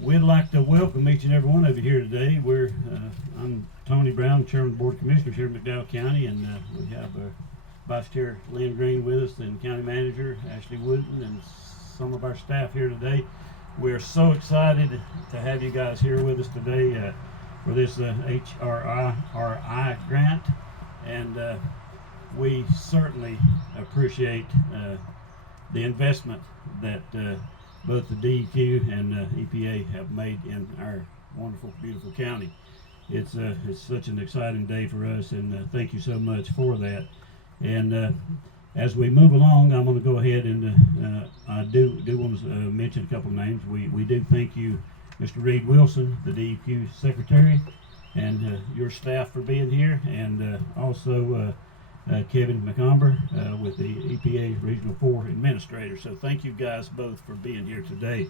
We'd like to welcome each and every one of you here today. I'm Tony Brown, Chairman of the Board of Commissioners here in McDowell County, and we have Vice Chair Helene with us, and County Manager Ashley Wooden, and some of our staff here today. We're so excited to have you guys here with us today for this HRRI grant, and we certainly appreciate the investment that both the DEQ and EPA have made in our wonderful, beautiful county. It's such an exciting day for us, and thank you so much for that. And as we move along, I'm going to go ahead and I do want to mention a couple of names. We do thank you, Mr. Reid Wilson, the DEQ Secretary, and your staff for being here, and also Kevin McOmber with the EPA Regional 4 Administrator. So thank you guys both for being here today.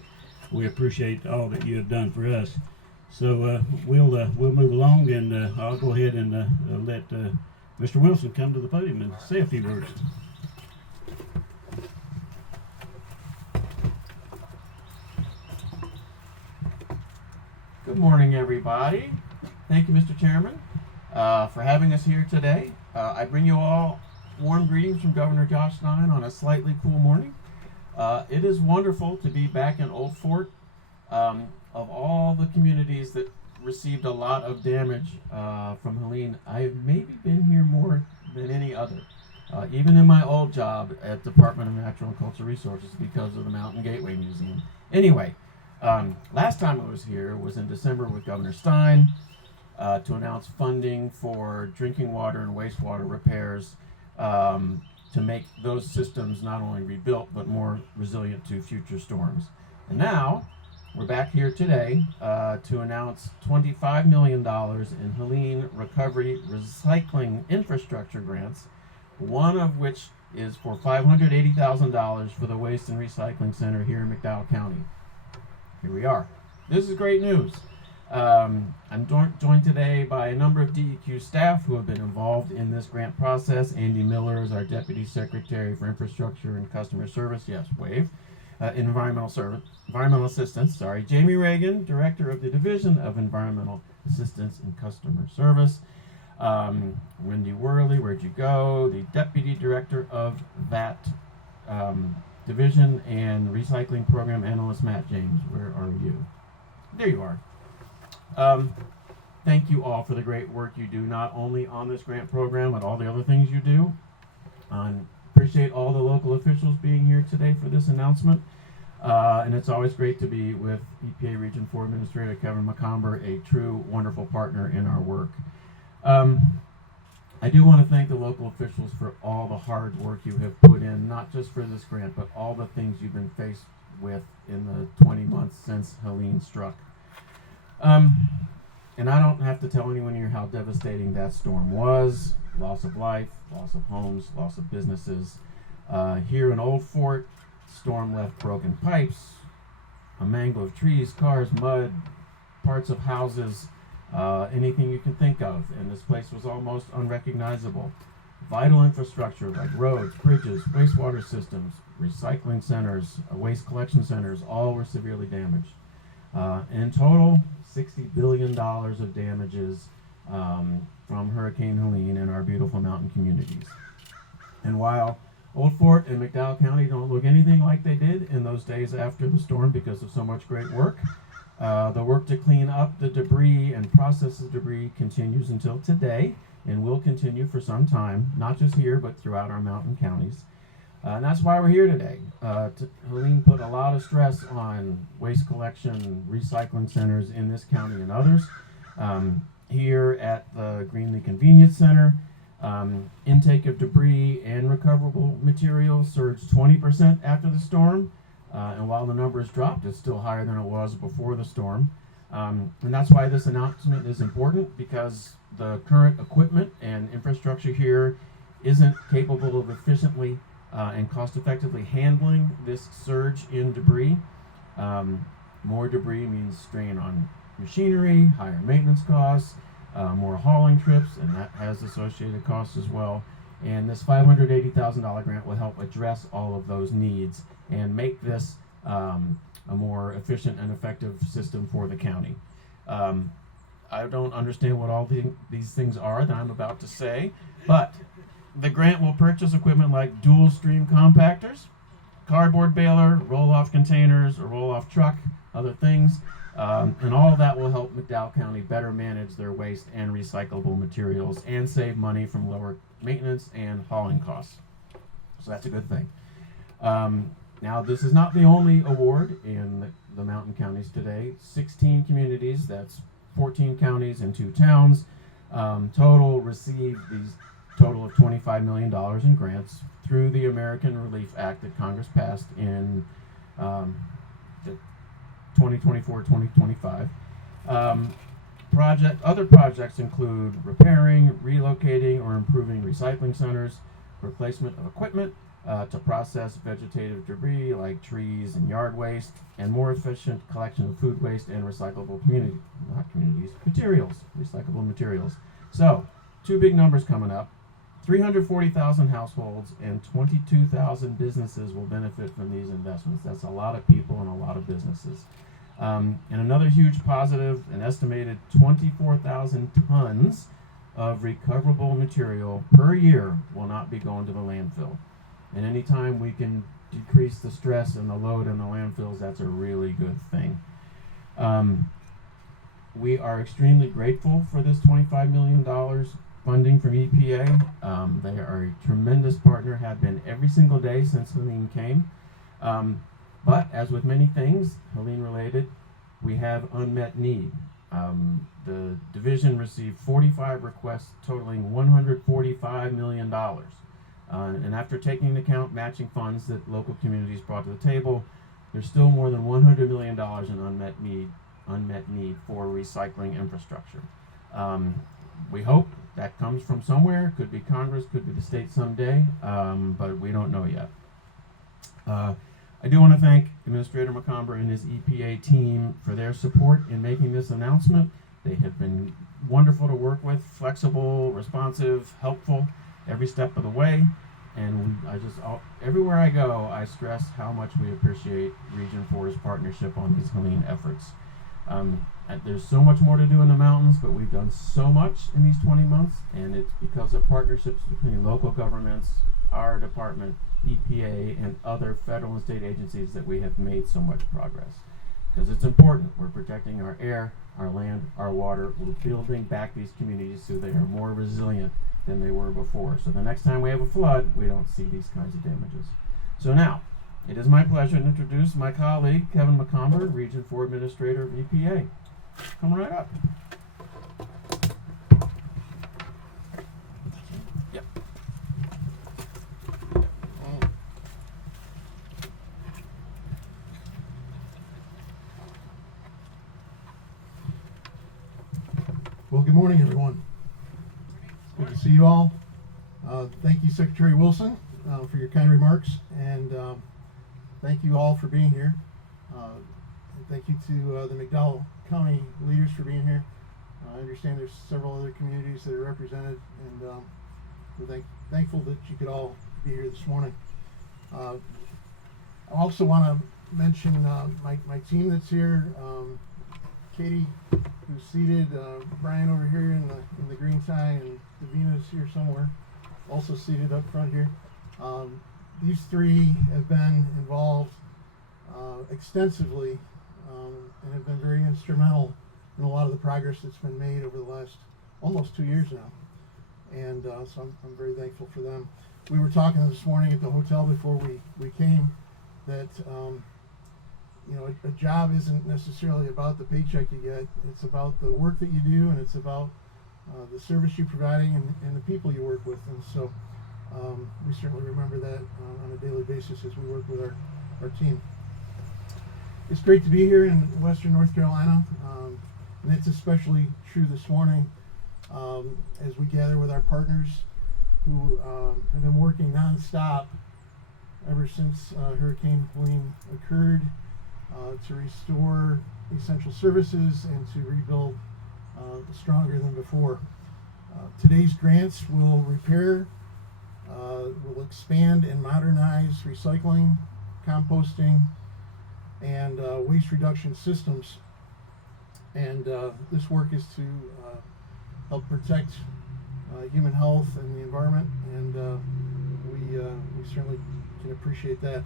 We appreciate all that you have done for us. So we'll move along, and I'll go ahead and let Mr. Wilson come to the podium and say a few words. Good morning, everybody. Thank you, Mr. Chairman, for having us here today. I bring you all warm greetings from Governor Josh Stein on a slightly cool morning. It is wonderful to be back in Old Fort. Of all the communities that received a lot of damage from Helene, I have maybe been here more than any other, even in my old job at Department of Natural and Cultural Resources because of the Mountain Gateway Museum. Anyway, last time I was here was in December with Governor Stein to announce funding for drinking water and wastewater repairs to make those systems not only rebuilt but more resilient to future storms. And now we're back here today to announce $25 million in Helene recovery recycling infrastructure grants, one of which is for $580,000 for the Waste and Recycling Center here in McDowell County. Here we are. This is great news. I'm joined today by a number of DEQ staff who have been involved in this grant process. Andy Miller is our Deputy Secretary for Infrastructure and Customer Service. Yes, wave. Environmental Assistance. Jamie Reagan, Director of the Division of Environmental Assistance and Customer Service. Wendy Worley, where'd you go? The Deputy Director of that Division, and Recycling Program Analyst Matt James. Where are you? There you are. Thank you all for the great work you do, not only on this grant program, but all the other things you do. Appreciate all the local officials being here today for this announcement. And it's always great to be with EPA Region 4 Administrator Kevin McOmber, a true wonderful partner in our work. I do want to thank the local officials for all the hard work you have put in, not just for this grant, but all the things you've been faced with in the 20 months since Helene struck. And I don't have to tell anyone here how devastating that storm was. Loss of life, loss of homes, loss of businesses. Here in Old Fort, storm left broken pipes, a mangle of trees, cars, mud, parts of houses, anything you can think of. And this place was almost unrecognizable. Vital infrastructure like roads, bridges, wastewater systems, recycling centers, waste collection centers, all were severely damaged. In total, $60 billion of damages from Hurricane Helene in our beautiful mountain communities. And while Old Fort and McDowell County don't look anything like they did in those days after the storm because of so much great work, the work to clean up the debris and process the debris continues until today and will continue for some time, not just here, but throughout our mountain counties. And that's why we're here today. Helene put a lot of stress on waste collection, recycling centers in this county and others. Here at the Greenlee Convenience Center, intake of debris and recoverable materials surged 20% after the storm. And while the numbers dropped, it's still higher than it was before the storm. And that's why this announcement is important, because the current equipment and infrastructure here isn't capable of efficiently and cost-effectively handling this surge in debris. More debris means strain on machinery, higher maintenance costs, more hauling trips, and that has associated costs as well. And this $580,000 grant will help address all of those needs and make this a more efficient and effective system for the county. I don't understand what all these things are that I'm about to say, but the grant will purchase equipment like dual stream compactors, cardboard baler, roll-off containers, a roll-off truck, other things, and all of that will help McDowell County better manage their waste and recyclable materials and save money from lower maintenance and hauling costs. So that's a good thing. Now, this is not the only award in the mountain counties today. 16 communities, that's 14 counties and 2 towns, total received these total of $25 million in grants through the American Relief Act that Congress passed in 2024-2025. Other projects include repairing, relocating, or improving recycling centers, replacement of equipment to process vegetative debris like trees and yard waste, and more efficient collection of food waste and recyclable recyclable materials. So, 2 big numbers coming up. 340,000 households and 22,000 businesses will benefit from these investments. That's a lot of people and a lot of businesses. And another huge positive, an estimated 24,000 tons of recoverable material per year will not be going to the landfill. And anytime we can decrease the stress and the load in the landfills, that's a really good thing. We are extremely grateful for this $25 million funding from EPA. They are a tremendous partner, have been every single day since Helene came. But as with many things, Helene related, we have unmet need. The division received 45 requests totaling $145 million. And after taking into account matching funds that local communities brought to the table, there's still more than $100 million in unmet need for recycling infrastructure. We hope that comes from somewhere. Could be Congress, could be the state someday, but we don't know yet. I do want to thank Administrator McOmber and his EPA team for their support in making this announcement. They have been wonderful to work with, flexible, responsive, helpful every step of the way. And everywhere I go, I stress how much we appreciate Region 4's partnership on these Helene efforts. There's so much more to do in the mountains, but we've done so much in these 20 months, and it's because of partnerships between local governments, our department, EPA, and other federal and state agencies that we have made so much progress. Because it's important. We're protecting our air, our land, our water. We're building back these communities so they are more resilient than they were before. So the next time we have a flood, we don't see these kinds of damages. So now, it is my pleasure to introduce my colleague, Kevin McOmber, Region 4 Administrator of EPA. Come right up. Yep. Well, good morning, everyone. Good to see you all. Thank you, Secretary Wilson, for your kind remarks, and thank you all for being here. And thank you to the McDowell County leaders for being here. I understand there's several other communities that are represented, and we're thankful that you could all be here this morning. I also want to mention my team that's here. Katie, who's seated, Brian over here in the green tie, and Davina's here somewhere, also seated up front here. These three have been involved extensively and have been very instrumental in a lot of the progress that's been made over the last almost 2 years now. And so I'm very thankful for them. We were talking this morning at the hotel before we came that a job isn't necessarily about the paycheck you get. It's about the work that you do, and it's about the service you're providing and the people you work with. And so we certainly remember that on a daily basis as we work with our team. It's great to be here in Western North Carolina, and it's especially true this morning as we gather with our partners who have been working nonstop ever since Hurricane Helene occurred to restore essential services and to rebuild stronger than before. Today's grants will repair, will expand and modernize recycling, composting, and waste reduction systems. And this work is to help protect human health and the environment, and we certainly can appreciate that.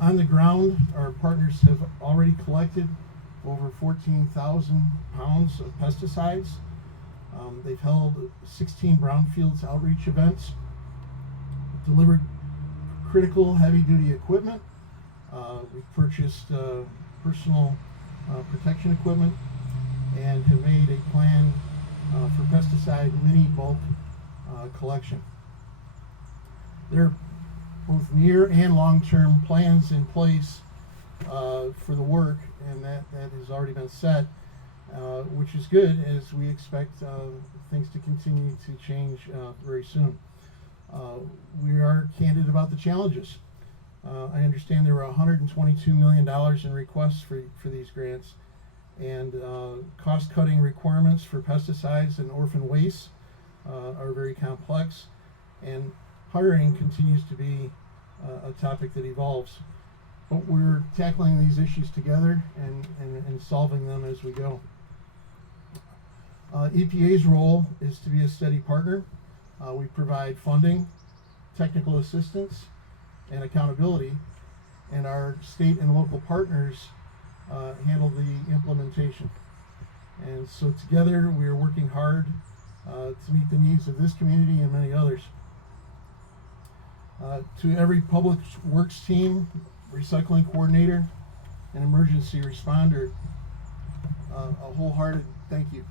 On the ground, our partners have already collected over 14,000 pounds of pesticides. They've held 16 brownfields outreach events, delivered critical heavy-duty equipment. We've purchased personal protection equipment and have made a plan for pesticide mini bulk collection. There are both near and long-term plans in place for the work, and that has already been set, which is good, as we expect things to continue to change very soon. We are candid about the challenges. I understand there were $122 million in requests for these grants, and cost-cutting requirements for pesticides and orphan waste are very complex, and hiring continues to be a topic that evolves. But we're tackling these issues together and solving them as we go. EPA's role is to be a steady partner. We provide funding, technical assistance, and accountability, and our state and local partners handle the implementation. And so together we are working hard to meet the needs of this community and many others. To every public works team, recycling coordinator, and emergency responder, a wholehearted thank you.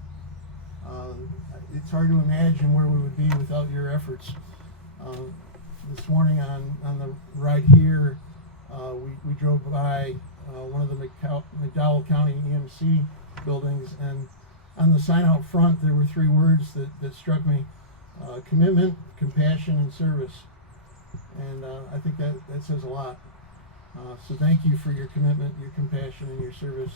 It's hard to imagine where we would be without your efforts. This morning on the ride here, we drove by one of the McDowell County EMC buildings, and on the sign out front there were three words that struck me: commitment, compassion, and service. And I think that says a lot. So thank you for your commitment, your compassion, and your service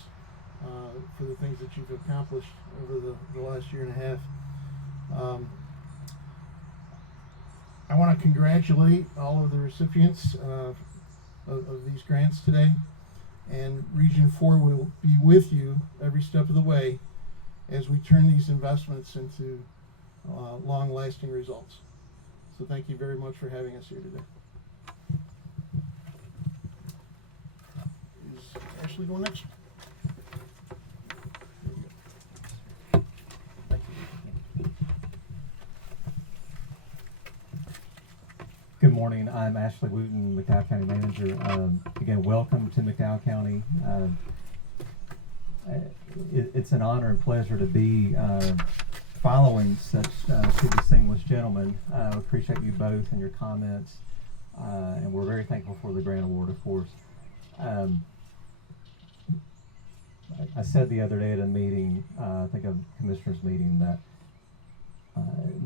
for the things that you've accomplished over the last year and a half. I want to congratulate all of the recipients of these grants today, and Region 4 will be with you every step of the way as we turn these investments into long-lasting results. So thank you very much for having us here today. Is Ashley going next? Good morning. I'm Ashley Wooten, McDowell County Manager. Again, welcome to McDowell County. It's an honor and pleasure to be following such two distinguished gentlemen. I appreciate you both and your comments, and we're very thankful for the grant award, of course. I said the other day at a meeting, I think a commissioner's meeting, that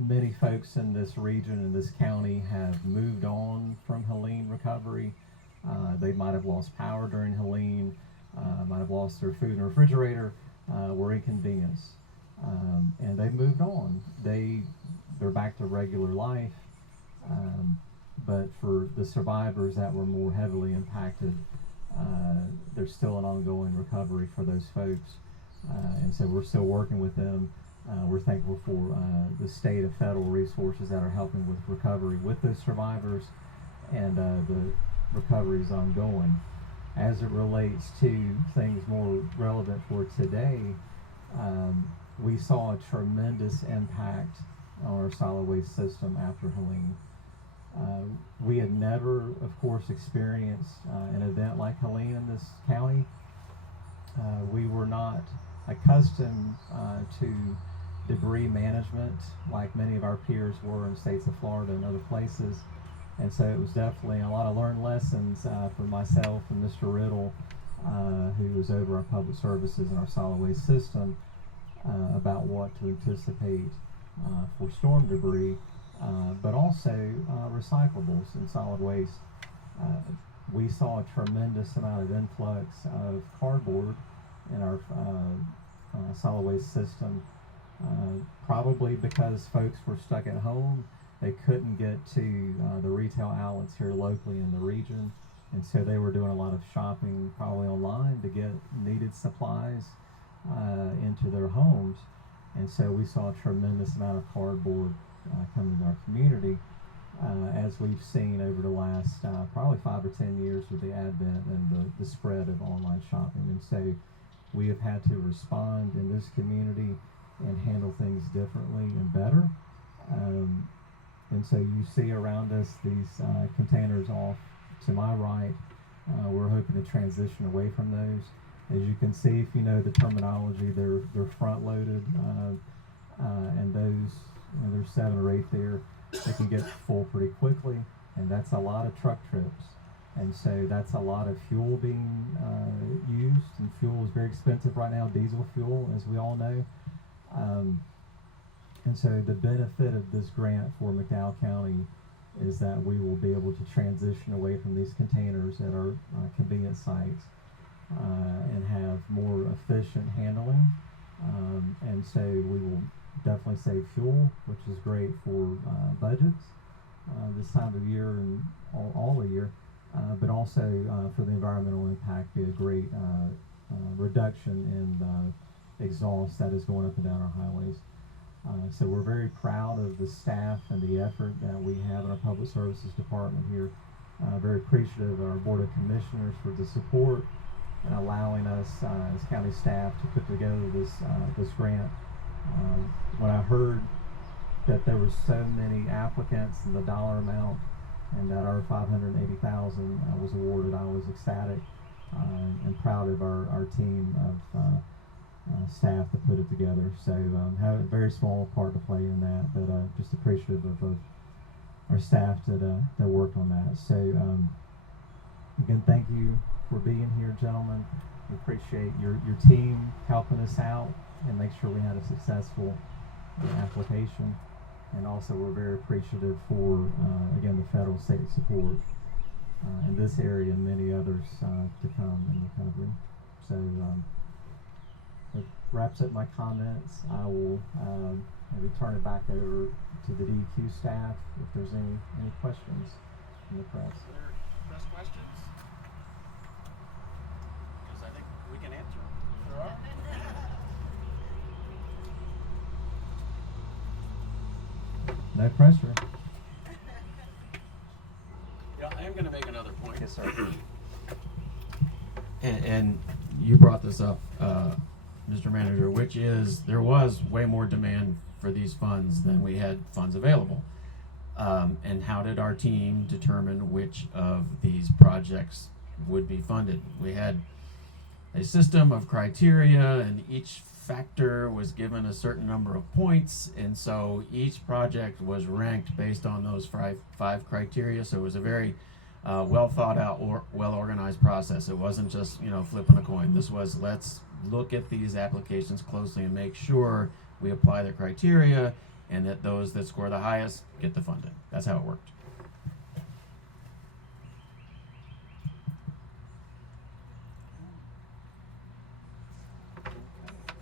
many folks in this region, in this county, have moved on from Helene recovery. They might have lost power during Helene, might have lost their food in the refrigerator, were inconvenienced. And they've moved on. They're back to regular life. But for the survivors that were more heavily impacted, there's still an ongoing recovery for those folks. And so we're still working with them. We're thankful for the state of federal resources that are helping with recovery with those survivors, and the recovery is ongoing. As it relates to things more relevant for today, we saw a tremendous impact on our solid waste system after Helene. We had never, of course, experienced an event like Helene in this county. We were not accustomed to debris management like many of our peers were in states of Florida and other places. And so it was definitely a lot of learned lessons for myself and Mr. Riddle, who was over our public services and our solid waste system, about what to anticipate for storm debris, but also recyclables and solid waste. We saw a tremendous amount of influx of cardboard in our solid waste system, probably because folks were stuck at home. They couldn't get to the retail outlets here locally in the region, And so they were doing a lot of shopping, probably online, to get needed supplies into their homes. And so we saw a tremendous amount of cardboard come into our community, as we've seen over the last probably 5 or 10 years with the advent and the spread of online shopping. And so we have had to respond in this community and handle things differently and better. And so you see around us these containers off to my right. We're hoping to transition away from those. As you can see, if you know the terminology, they're front loaded, and those, there's 7 or 8 there. They can get full pretty quickly, and that's a lot of truck trips. And so that's a lot of fuel being used, and fuel is very expensive right now, diesel fuel, as we all know. And so the benefit of this grant for McDowell County is that we will be able to transition away from these containers at our convenience sites and have more efficient handling. And so we will definitely save fuel, which is great for budgets this time of year and all the year, but also for the environmental impact, be a great reduction in exhaust that is going up and down our highways. So we're very proud of the staff and the effort that we have in our Public Services Department here. Very appreciative of our Board of Commissioners for the support and allowing us as county staff to put together this grant. When I heard that there were so many applicants and the dollar amount, and that our $580,000 was awarded, I was ecstatic and proud of our team of staff that put it together. So have a very small part to play in that, but just appreciative of our staff that worked on that. So again, thank you for being here, gentlemen. We appreciate your team helping us out and make sure we had a successful application. And also we're very appreciative for again the federal state support in this area and many others to come in recovery. So that wraps up my comments. I will maybe turn it back over to the DEQ staff if there's any questions from the press. Are there press questions? Because I think we can answer them. There are. No pressure. Yeah, I am going to make another point. Yes, sir. And you brought this up, Mr. Manager, which is there was way more demand for these funds than we had funds available. And how did our team determine which of these projects would be funded? We had a system of criteria, and each factor was given a certain number of points, and so each project was ranked based on those five criteria. So it was a very well thought out or well organized process. It wasn't just flipping a coin. This was, let's look at these applications closely and make sure we apply the criteria, and that those that score the highest get the funding. That's how it worked.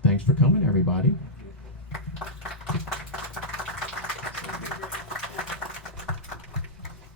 Thanks for coming, everybody.